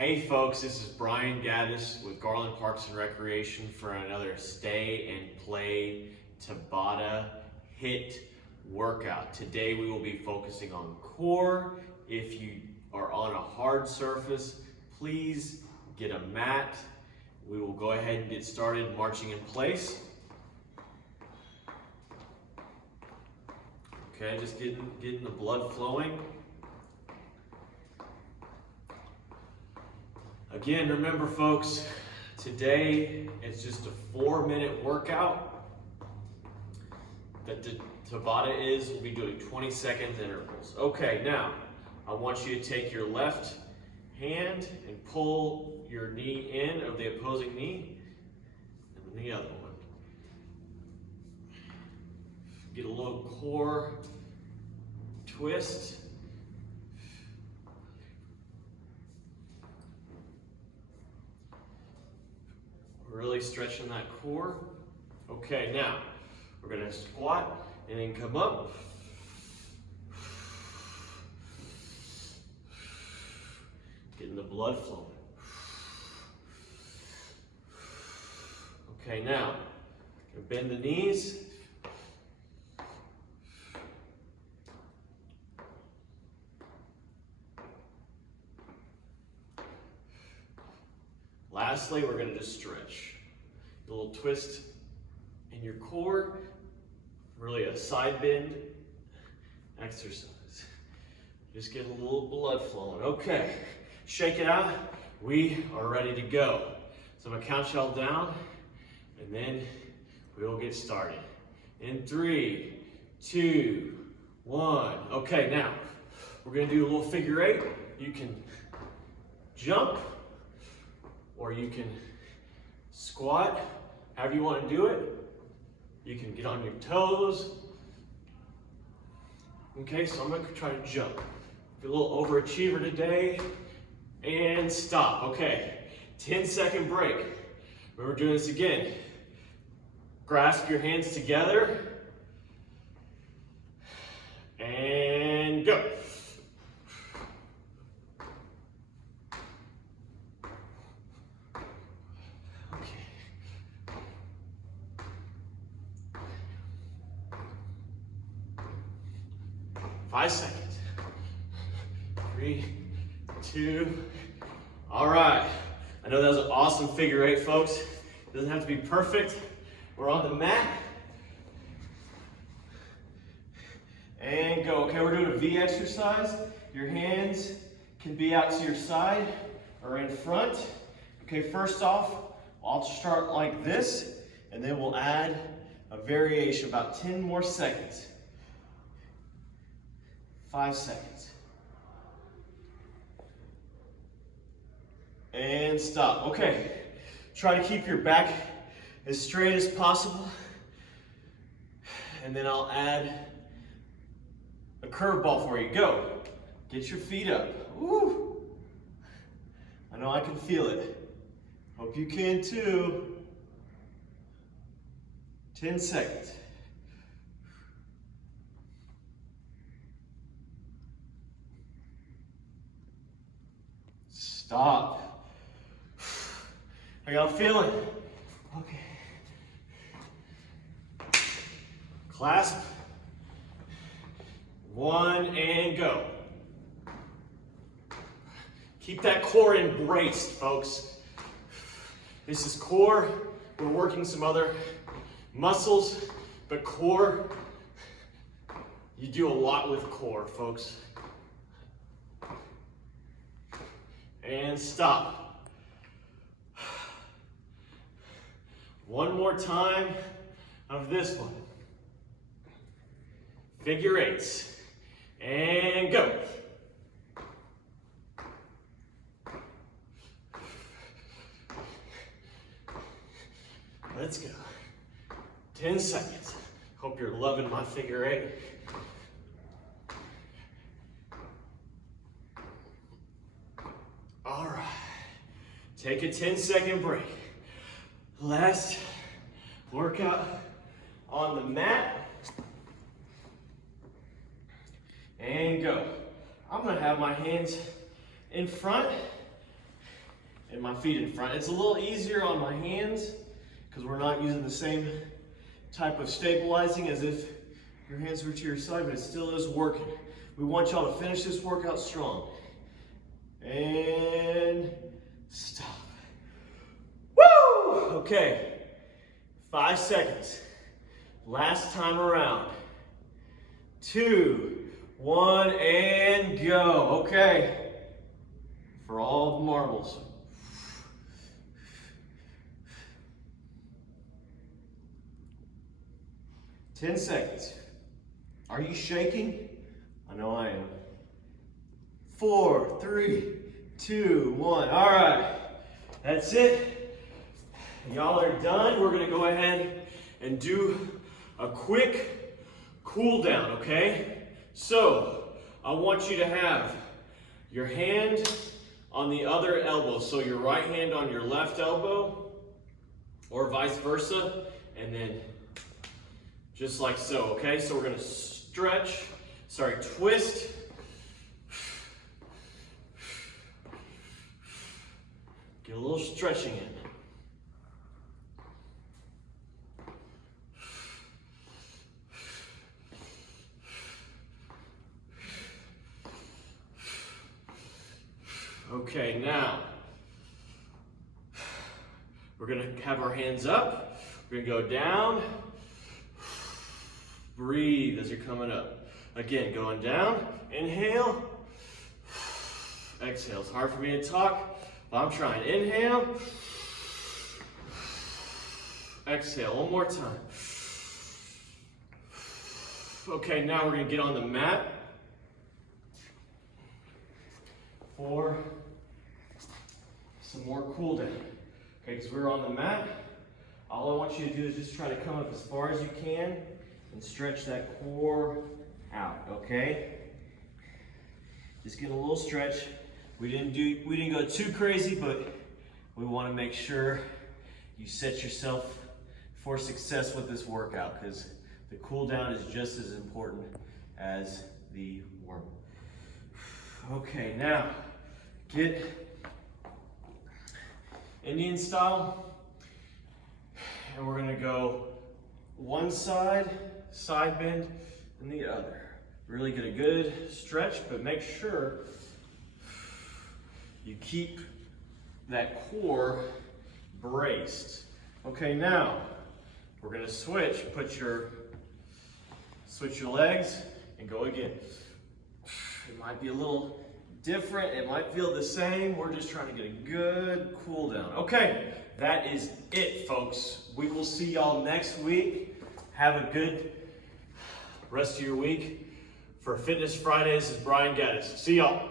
Hey folks, this is Brian Gaddis with Garland Parks and Recreation for another Stay and Play Tabata HIIT workout. Today we will be focusing on core. If you are on a hard surface, please get a mat. We will go ahead and get started marching in place. Okay, just getting the blood flowing. Again, remember folks, today it's just a 4-minute workout that the Tabata will be doing 20 seconds intervals. Okay, now I want you to take your left hand and pull your knee in of the opposing knee and then the other one. Get a little core twist. Really stretching that core. Okay, now we're gonna squat and then come up. Getting the blood flowing. Okay, now bend the knees. Lastly, we're going to just stretch. A little twist in your core, really a side bend exercise. Just get a little blood flowing. Okay, shake it out. We are ready to go. So I'm going to count y'all down, and then we will get started. In 3, 2, 1. Okay, now we're going to do a little figure 8. You can jump, or you can squat, however you want to do it. You can get on your toes. Okay, so I'm going to try to jump. Be a little overachiever today. And stop. Okay, 10-second break. Remember doing this again. Grasp your hands together. And go. Okay. 5 seconds. 3, 2, all right. I know that was an awesome figure 8, folks. It doesn't have to be perfect. We're on the mat. And go. Okay, we're doing a V exercise. Your hands can be out to your side or in front. Okay, first off, I'll start like this, and then we'll add a variation, about 10 more seconds. 5 seconds. And stop. Okay, try to keep your back as straight as possible. And then I'll add a curveball for you. Go. Get your feet up. Woo. I know I can feel it. Hope you can too. 10 seconds. Stop. How y'all feeling? Okay. Clasp. 1 and go. Keep that core embraced, folks. This is core. We're working some other muscles, but core, you do a lot with core, folks. And stop. One more time of this one. Figure 8s. And go. Let's go. 10 seconds. Hope you're loving my figure 8. All right. Take a 10-second break. Last workout on the mat. And go. I'm gonna have my hands in front and my feet in front. It's a little easier on my hands because we're not using the same type of stabilizing as if your hands were to your side, but it still is working. We want y'all to finish this workout strong. And stop. Woo! Okay, 5 seconds. Last time around. 2, 1, and go. Okay, for all the marbles. Ten seconds. Are you shaking? I know I am. 4, 3, 2, 1. All right, that's it. Y'all are done. We're gonna go ahead and do a quick cool down, okay? So I want you to have your hand on the other elbow. So your right hand on your left elbow, or vice versa, and then just like so, okay? So we're gonna twist. Get a little stretching in. Okay, now, we're gonna have our hands up. We're gonna go down. Breathe as you're coming up. Again, going down, inhale, exhale. It's hard for me to talk, but I'm trying. Inhale, exhale. One more time. Okay, now we're gonna get on the mat for some more cool down. Okay, because we're on the mat. All I want you to do is just try to come up as far as you can and stretch that core out, okay? Just get a little stretch. We didn't go too crazy, but we want to make sure you set yourself for success with this workout, because the cool down is just as important as the warm. Okay, now get Indian style, and we're gonna go one side bend, and the other. Really get a good stretch, but make sure you keep that core braced. Okay, now we're gonna switch. Switch your legs and go again. It might be a little different. It might feel the same. We're just trying to get a good cool down. Okay, that is it, folks. We will see y'all next week. Have a good rest of your week. For Fitness Fridays, this is Brian Gaddis. See y'all.